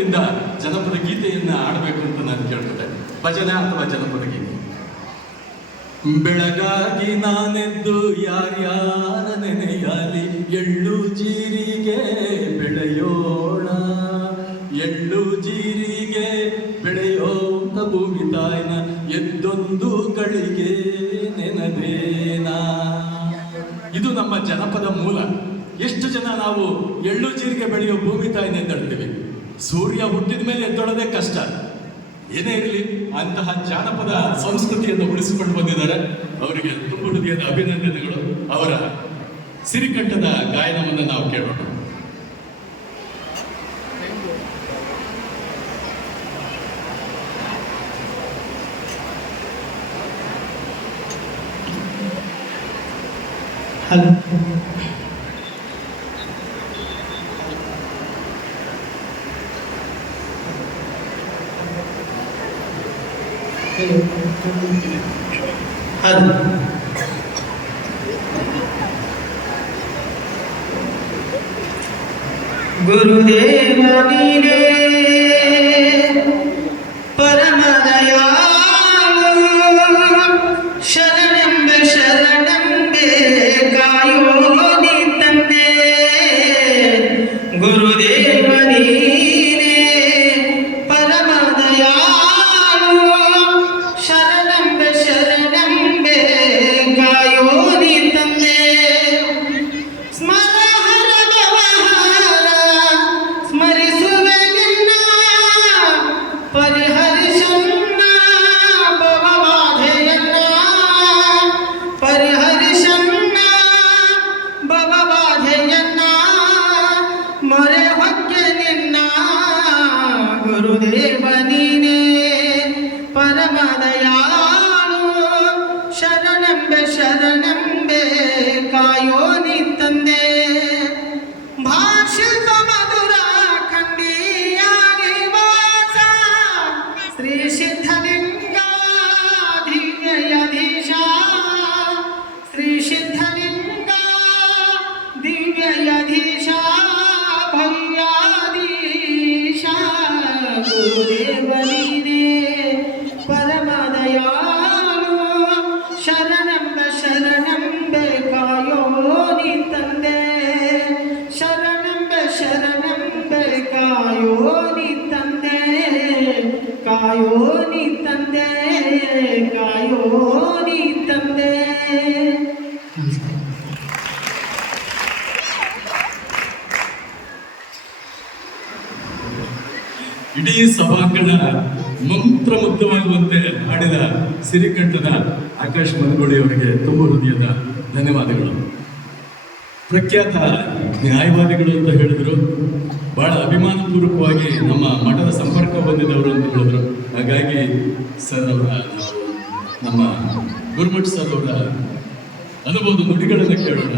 ಇಂದ ಜನಪದ ಗೀತೆಯನ್ನ ಆಡಬೇಕು ಅಂತ ನಾನು ಕೇಳ್ತದೆ ಭಜನೆ ಅಥವಾ ಜನಪದ ಗೀತೆ? ಬೆಳಗಾಗಿ ನಾನೆದ್ದು ಯಾರ್ಯಾರ ನೆನೆಯಲಿ, ಎಳ್ಳು ಜೀರಿಗೆ ಬೆಳೆಯೋಣ. ಎಳ್ಳು ಜೀರಿಗೆ ಬೆಳೆಯೋಣ ಭೂಮಿ ತಾಯಿನ, ಎದ್ದೊಂದು ಗಳಿಗೆ ನೆನದೇನಾ. ಇದು ನಮ್ಮ ಜನಪದ ಮೂಲ. ಎಷ್ಟು ಜನ ನಾವು ಎಳ್ಳು ಜೀರಿಗೆ ಬೆಳೆಯೋ ಭೂಮಿ ತಾಯಿನ ಎದ್ದೇಳ್ತೀವಿ? ಸೂರ್ಯ ಹುಟ್ಟಿದ ಮೇಲೆ ಎದ್ದೊಳೋದೇ ಕಷ್ಟ. ಏನೇ ಇರಲಿ, ಅಂತಹ ಜಾನಪದ ಸಂಸ್ಕೃತಿಯನ್ನು ಉಳಿಸಿಕೊಂಡು ಬಂದಿದ್ದಾರೆ. ಅವರಿಗೆ ತುಂಬ ಹೃದಯದ ಅಭಿನಂದನೆಗಳು. ಅವರ ಸಿರಿಕಟ್ಟದ ಗಾಯನವನ್ನು ನಾವು ಕೇಳೋಣ. ಹಲೋ. ಹಲೋ ಗುರುದೇವ ನೀನೇ ಪರಮ ದಯಾಳು ಕಾಯೋ ನೀ ತಂದೆ ಭಾಷಿತ ಮಧುರ ಖಂಡೀಯ ನಿವಾಸ ಶ್ರೀ ಸಿದ್ಧಲಿಂಗ ದಿವ್ಯಯಧೀಶ ಶ್ರೀ ಸಿದ್ಧಲಿಂಗ ದಿವ್ಯಯಧೀಶ ಭವ್ಯಾಧೀಶ ಗುರುದೇವ ನೀನೇ ಕಾಯೋ ನೀ ತಂದೆ, ಕಾಯೋ ತಂದೆ. ಇಡೀ ಸಭಾಂಗಣ ಮಂತ್ರಮುಗ್ಧವಾಗುವಂತೆ ಹಾಡಿದ ಸಿರಿಕಂಠದ ಆಕಾಶ್ ಮನಗೋಳಿ ಅವರಿಗೆ ತುಂಬ ಹೃದಯದ ಧನ್ಯವಾದಗಳು. ಪ್ರಖ್ಯಾತ ನ್ಯಾಯವಾದಿಗಳು ಅಂತ ಹೇಳಿದ್ರು. ಬಹಳ ಅಭಿಮಾನಪೂರ್ವಕವಾಗಿ ನಮ್ಮ ಮಠದ ಸಂಪರ್ಕ ಹೊಂದಿದವರು ಅಂತ ಹೇಳಿದ್ರು. ಹಾಗಾಗಿ ಸರ್ ನಮ್ಮ ಗುರುಮಠ ಸರ್ ಅವರ ಅನುಭವದ ನುಡಿಗಳನ್ನು ಕೇಳೋಣ.